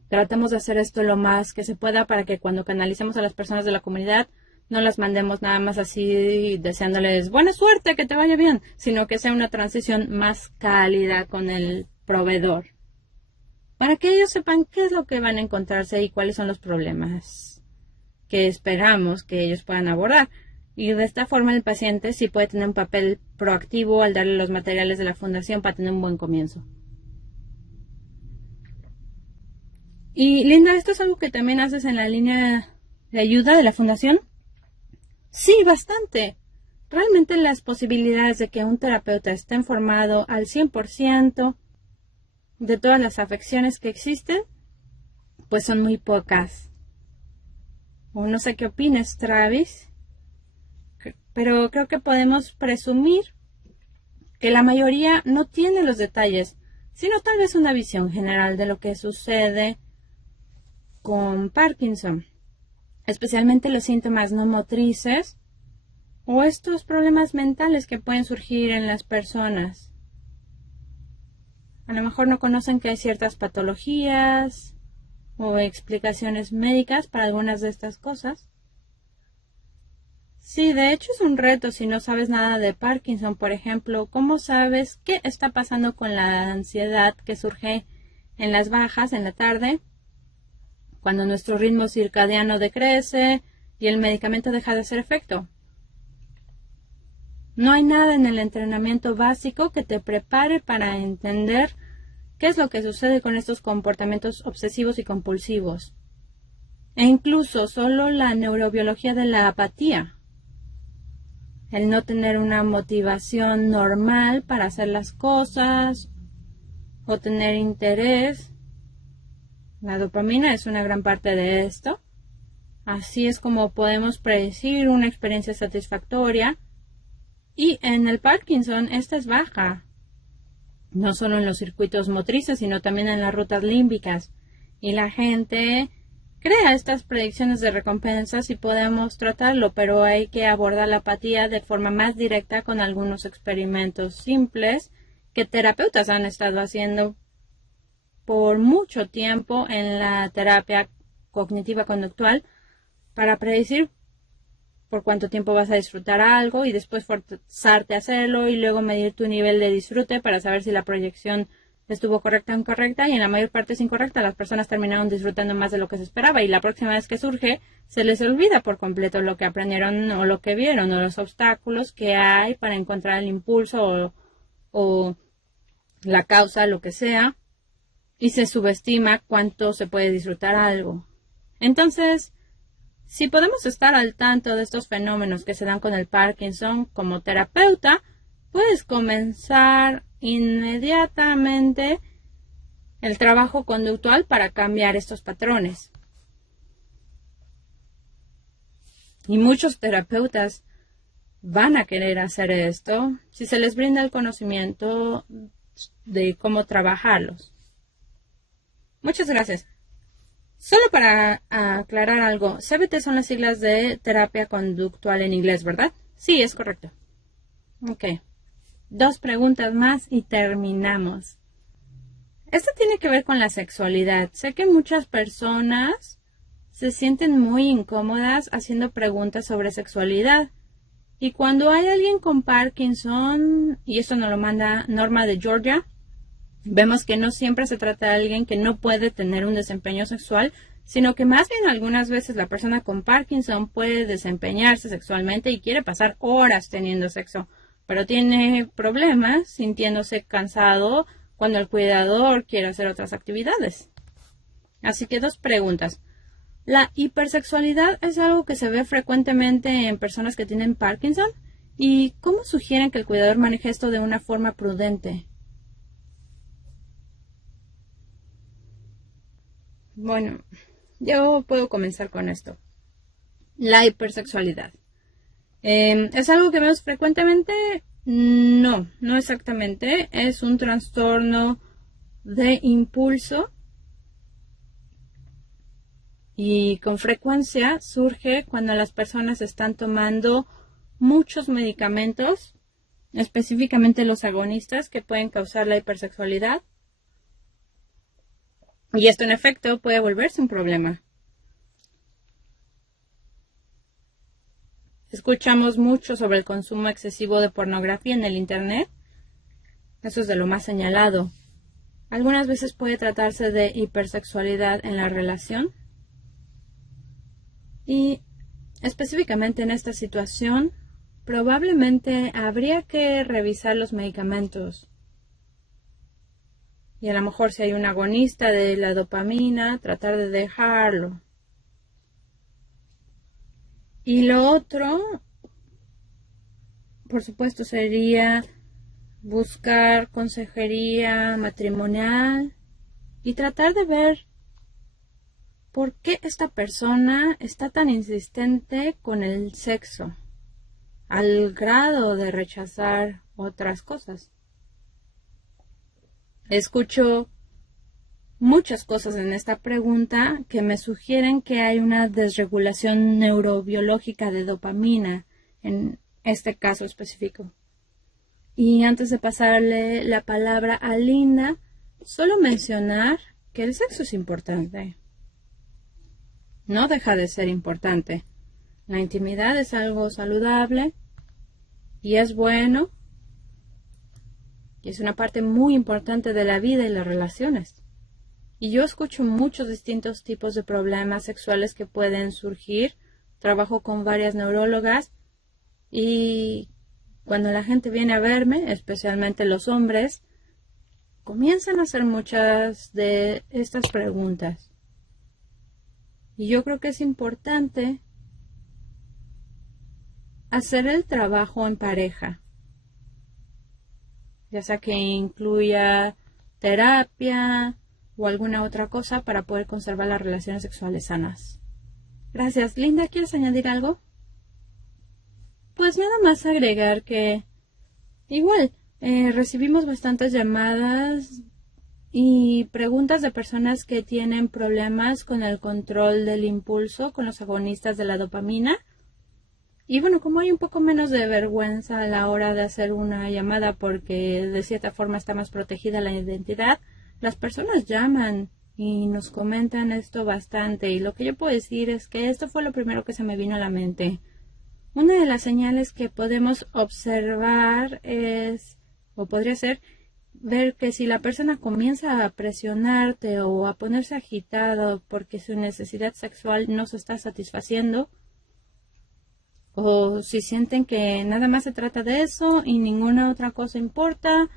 Tratemos de hacer esto lo más que se pueda para que cuando canalicemos a las personas de la comunidad no las mandemos nada más así deseándoles buena suerte, que te vaya bien, sino que sea una transición más cálida con el proveedor, para que ellos sepan qué es lo que van a encontrarse y cuáles son los problemas que esperamos que ellos puedan abordar. Y de esta forma el paciente sí puede tener un papel proactivo al darle los materiales de la fundación para tener un buen comienzo. Y Linda, ¿esto es algo que también haces en la línea de ayuda de la fundación? Sí, bastante. Realmente las posibilidades de que un terapeuta esté informado al 100% de todas las afecciones que existen, pues son muy pocas. O no sé qué opinas, Travis, pero creo que podemos presumir que la mayoría no tiene los detalles, sino tal vez una visión general de lo que sucede con Parkinson, especialmente los síntomas no motrices o estos problemas mentales que pueden surgir en las personas. A lo mejor no conocen que hay ciertas patologías o explicaciones médicas para algunas de estas cosas. Sí, de hecho es un reto si no sabes nada de Parkinson, por ejemplo, ¿cómo sabes qué está pasando con la ansiedad que surge en las bajas en la tarde, cuando nuestro ritmo circadiano decrece y el medicamento deja de hacer efecto? No hay nada en el entrenamiento básico que te prepare para entender qué es lo que sucede con estos comportamientos obsesivos y compulsivos. E incluso solo la neurobiología de la apatía, el no tener una motivación normal para hacer las cosas o tener interés. La dopamina es una gran parte de esto. Así es como podemos predecir una experiencia satisfactoria Y en el Parkinson, esta es baja, no solo en los circuitos motrices, sino también en las rutas límbicas. Y la gente crea estas predicciones de recompensas y podemos tratarlo, pero hay que abordar la apatía de forma más directa con algunos experimentos simples que terapeutas han estado haciendo por mucho tiempo en la terapia cognitiva conductual para predecir por cuánto tiempo vas a disfrutar algo y después forzarte a hacerlo y luego medir tu nivel de disfrute para saber si la proyección estuvo correcta o incorrecta, y en la mayor parte es incorrecta. Las personas terminaron disfrutando más de lo que se esperaba y la próxima vez que surge se les olvida por completo lo que aprendieron o lo que vieron o los obstáculos que hay para encontrar el impulso o la causa, lo que sea, y se subestima cuánto se puede disfrutar algo. Entonces, si podemos estar al tanto de estos fenómenos que se dan con el Parkinson como terapeuta, puedes comenzar inmediatamente el trabajo conductual para cambiar estos patrones. Y muchos terapeutas van a querer hacer esto si se les brinda el conocimiento de cómo trabajarlos. Muchas gracias. Solo para aclarar algo, CBT son las siglas de terapia conductual en inglés, ¿verdad? Sí, es correcto. Ok. 2 preguntas más y terminamos. Esto tiene que ver con la sexualidad. Sé que muchas personas se sienten muy incómodas haciendo preguntas sobre sexualidad. Y cuando hay alguien con Parkinson, y esto nos lo manda Norma de Georgia, vemos que no siempre se trata de alguien que no puede tener un desempeño sexual, sino que más bien algunas veces la persona con Parkinson puede desempeñarse sexualmente y quiere pasar horas teniendo sexo, pero tiene problemas sintiéndose cansado cuando el cuidador quiere hacer otras actividades. Así que 2 preguntas. ¿La hipersexualidad es algo que se ve frecuentemente en personas que tienen Parkinson? ¿Y cómo sugieren que el cuidador maneje esto de una forma prudente? Bueno, yo puedo comenzar con esto. La hipersexualidad. ¿Es algo que vemos frecuentemente? No, no exactamente. Es un trastorno de impulso y con frecuencia surge cuando las personas están tomando muchos medicamentos, específicamente los agonistas que pueden causar la hipersexualidad. Y esto en efecto puede volverse un problema. Escuchamos mucho sobre el consumo excesivo de pornografía en el Internet. Eso es de lo más señalado. Algunas veces puede tratarse de hipersexualidad en la relación. Y específicamente en esta situación, probablemente habría que revisar los medicamentos. Y a lo mejor si hay un agonista de la dopamina, tratar de dejarlo. Y lo otro, por supuesto, sería buscar consejería matrimonial y tratar de ver por qué esta persona está tan insistente con el sexo, al grado de rechazar otras cosas. Escucho muchas cosas en esta pregunta que me sugieren que hay una desregulación neurobiológica de dopamina en este caso específico. Y antes de pasarle la palabra a Linda, solo mencionar que el sexo es importante. No deja de ser importante. La intimidad es algo saludable y es bueno y es una parte muy importante de la vida y las relaciones. Y yo escucho muchos distintos tipos de problemas sexuales que pueden surgir. Trabajo con varias neurólogas y cuando la gente viene a verme, especialmente los hombres, comienzan a hacer muchas de estas preguntas. Y yo creo que es importante hacer el trabajo en pareja, ya sea que incluya terapia o alguna otra cosa para poder conservar las relaciones sexuales sanas. Gracias. Linda, ¿quieres añadir algo? pues nada más agregar que igual recibimos bastantes llamadas y preguntas de personas que tienen problemas con el control del impulso, con los agonistas de la dopamina. Y bueno, como hay un poco menos de vergüenza a la hora de hacer una llamada porque de cierta forma está más protegida la identidad, las personas llaman y nos comentan esto bastante. Y lo que yo puedo decir es que esto fue lo primero que se me vino a la mente. Una de las señales que podemos observar es, o podría ser, ver que si la persona comienza a presionarte o a ponerse agitado porque su necesidad sexual no se está satisfaciendo, o si sienten que nada más se trata de eso y ninguna otra cosa importa,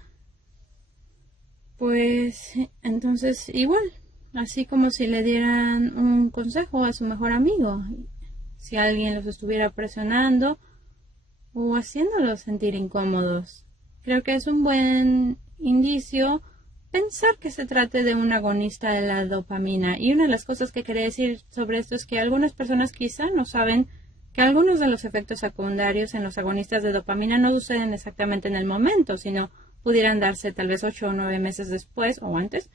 pues entonces igual, así como si le dieran un consejo a su mejor amigo, si alguien los estuviera presionando o haciéndolos sentir incómodos. Creo que es un buen indicio pensar que se trate de un agonista de la dopamina. Y una de las cosas que quería decir sobre esto es que algunas personas quizá no saben que algunos de los efectos secundarios en los agonistas de dopamina no suceden exactamente en el momento, sino pudieran darse tal vez 8 o 9 meses después o antes,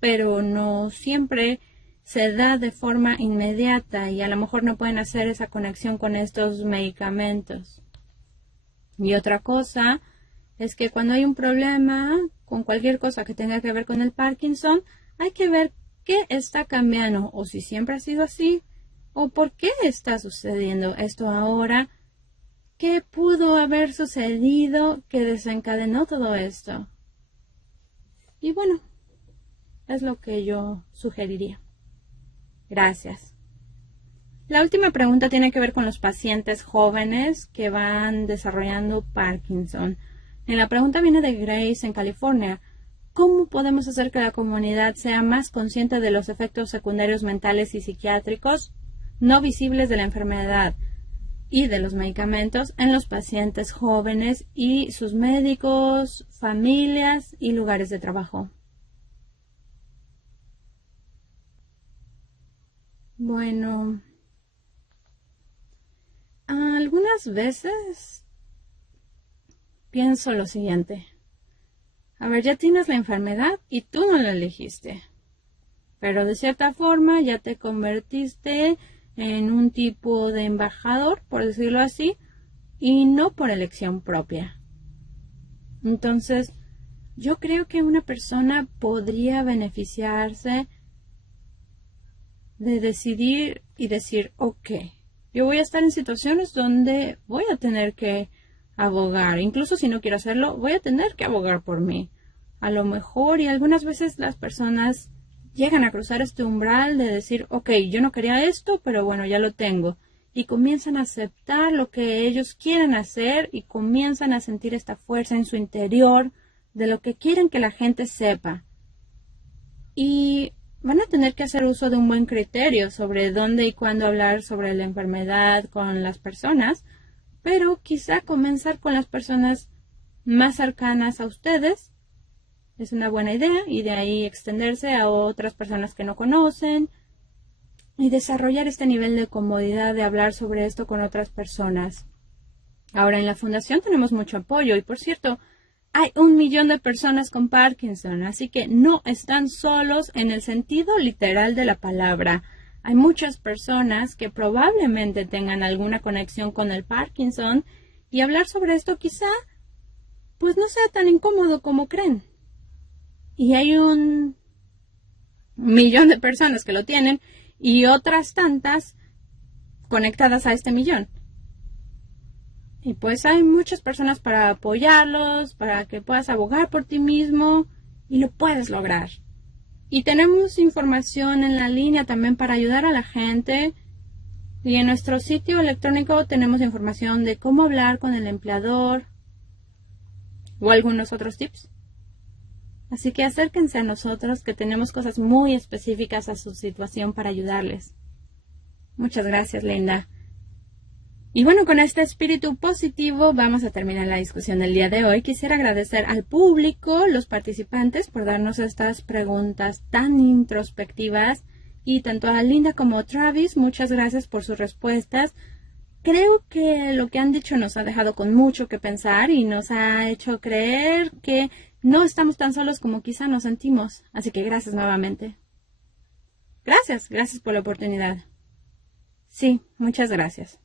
pero no siempre se da de forma inmediata y a lo mejor no pueden hacer esa conexión con estos medicamentos. Y otra cosa es que cuando hay un problema con cualquier cosa que tenga que ver con el Parkinson, hay que ver qué está cambiando o si siempre ha sido así. ¿O por qué está sucediendo esto ahora? ¿Qué pudo haber sucedido que desencadenó todo esto? Y bueno, es lo que yo sugeriría. Gracias. La última pregunta tiene que ver con los pacientes jóvenes que van desarrollando Parkinson. Y la pregunta viene de Grace en California. ¿Cómo podemos hacer que la comunidad sea más consciente de los efectos secundarios mentales y psiquiátricos no visibles de la enfermedad y de los medicamentos en los pacientes jóvenes y sus médicos, familias y lugares de trabajo? Bueno, algunas veces pienso lo siguiente. A ver, ya tienes la enfermedad y tú no la elegiste, pero de cierta forma ya te convertiste en un tipo de embajador, por decirlo así, y no por elección propia. Entonces, yo creo que una persona podría beneficiarse de decidir y decir, ok, yo voy a estar en situaciones donde voy a tener que abogar, incluso si no quiero hacerlo, voy a tener que abogar por mí. A lo mejor, y algunas veces las personas llegan a cruzar este umbral de decir, ok, yo no quería esto, pero bueno, ya lo tengo. Y comienzan a aceptar lo que ellos quieren hacer y comienzan a sentir esta fuerza en su interior de lo que quieren que la gente sepa. Y van a tener que hacer uso de un buen criterio sobre dónde y cuándo hablar sobre la enfermedad con las personas, pero quizá comenzar con las personas más cercanas a ustedes es una buena idea y de ahí extenderse a otras personas que no conocen y desarrollar este nivel de comodidad de hablar sobre esto con otras personas. Ahora en la fundación tenemos mucho apoyo y por cierto, hay 1 millón de personas con Parkinson, así que no están solos en el sentido literal de la palabra. Hay muchas personas que probablemente tengan alguna conexión con el Parkinson y hablar sobre esto quizá pues no sea tan incómodo como creen. Y hay 1 millón de personas que lo tienen y otras tantas conectadas a este millón. Y pues hay muchas personas para apoyarlos, para que puedas abogar por ti mismo y lo puedes lograr. Y tenemos información en la línea también para ayudar a la gente. Y en nuestro sitio electrónico tenemos información de cómo hablar con el empleador o algunos otros tips. Así que acérquense a nosotros que tenemos cosas muy específicas a su situación para ayudarles. Muchas gracias, Linda. Y bueno, con este espíritu positivo vamos a terminar la discusión del día de hoy. Quisiera agradecer al público, los participantes, por darnos estas preguntas tan introspectivas y tanto a Linda como a Travis, muchas gracias por sus respuestas. creo que lo que han dicho nos ha dejado con mucho que pensar y nos ha hecho creer que no estamos tan solos como quizá nos sentimos. Así que gracias nuevamente. Gracias por la oportunidad. Sí, muchas gracias.